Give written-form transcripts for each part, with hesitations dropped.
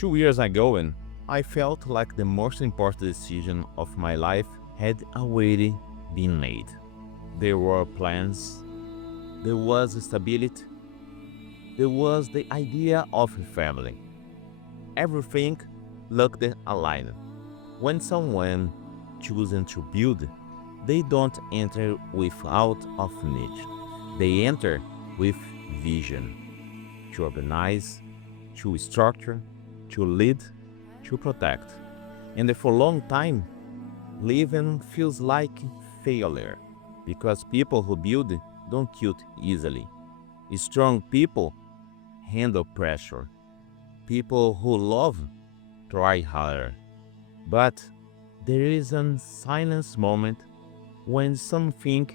2 years ago, and I felt like the most important decision of my life had already been made. There were plans, there was stability, there was the idea of a family. Everything looked aligned. When someone chooses to build, they don't enter without of need. They enter with vision to organize, to structure, to lead, to protect. And for a long time, living feels like failure because people who build don't quit easily. Strong people handle pressure. People who love try harder. But there is a silence moment when something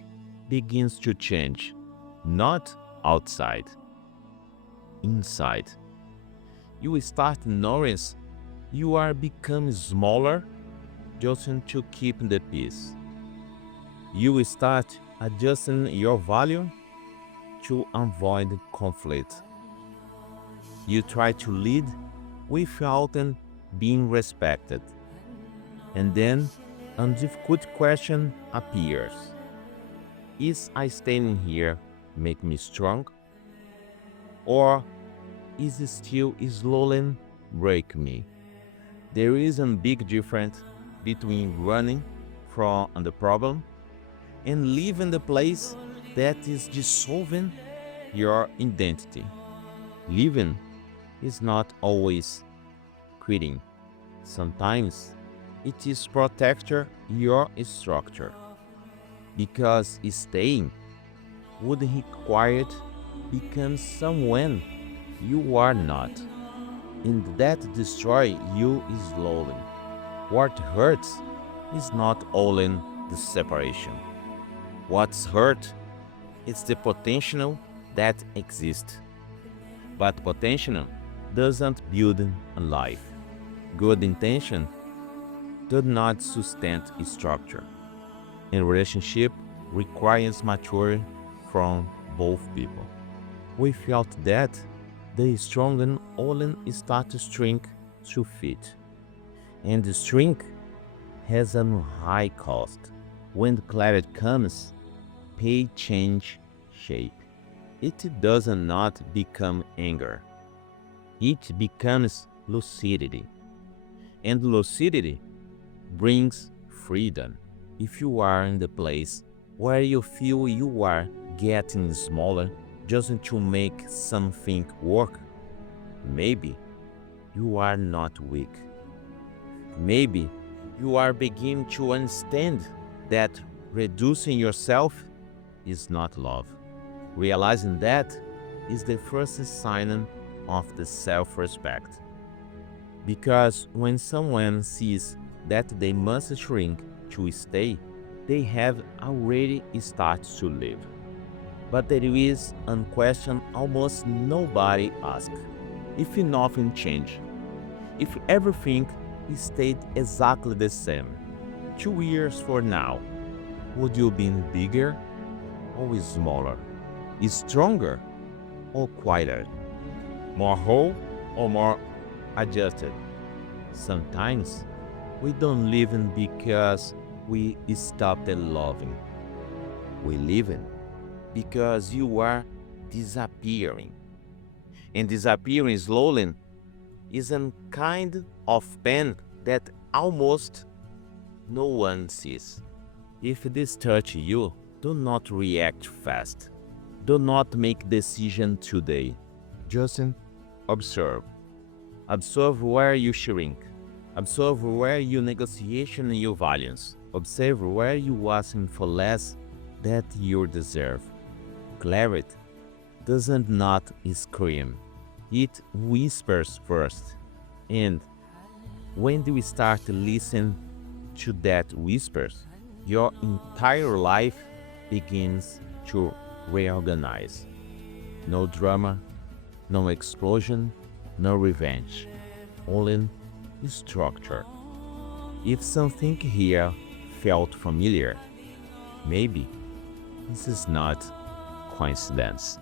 begins to change, not outside, inside. You start notice you are becoming smaller just to keep the peace. You start adjusting your value to avoid conflict. You try to lead without being respected. And then a difficult question appears. Is I standing here make me strong? Or is it still slowly break me? There is a big difference between running from the problem and leaving the place that is dissolving your identity. Living is not always quitting. Sometimes it is protect your structure, because staying would require become someone you are not, and that destroy you slowly. What hurts is not only the separation. What's hurt is the potential that exists. But potential doesn't build a life. Good intention does not sustain a structure. And relationship requires maturity from both people. Without that, the strong and only start to shrink to fit. And the shrink has a high cost. When clarity comes, pay change shape. It does not become anger. It becomes lucidity. And lucidity brings freedom. If you are in the place where you feel you are getting smaller just to make something work, maybe you are not weak. Maybe you are beginning to understand that reducing yourself is not love. Realizing that is the first sign of the self-respect. Because when someone sees that they must shrink to stay, they have already started to live. But there is a question almost nobody asks. If nothing changed, if everything stayed exactly the same, 2 years from now, would you be bigger or smaller? Stronger or quieter? More whole or more adjusted? Sometimes we don't live in because we stopped loving. We live in because you are disappearing. And disappearing slowly is a kind of pain that almost no one sees. If this touches you, do not react fast. Do not make decision today. Just observe. Observe where you shrink. Observe where you negotiation your values. Observe where you asking for less that you deserve. Clarity doesn't not scream. It whispers first. And when you start to listen to that whispers, your entire life begins to reorganize. No drama, no explosion, no revenge, only structure. If something here felt familiar, maybe this is not coincidence.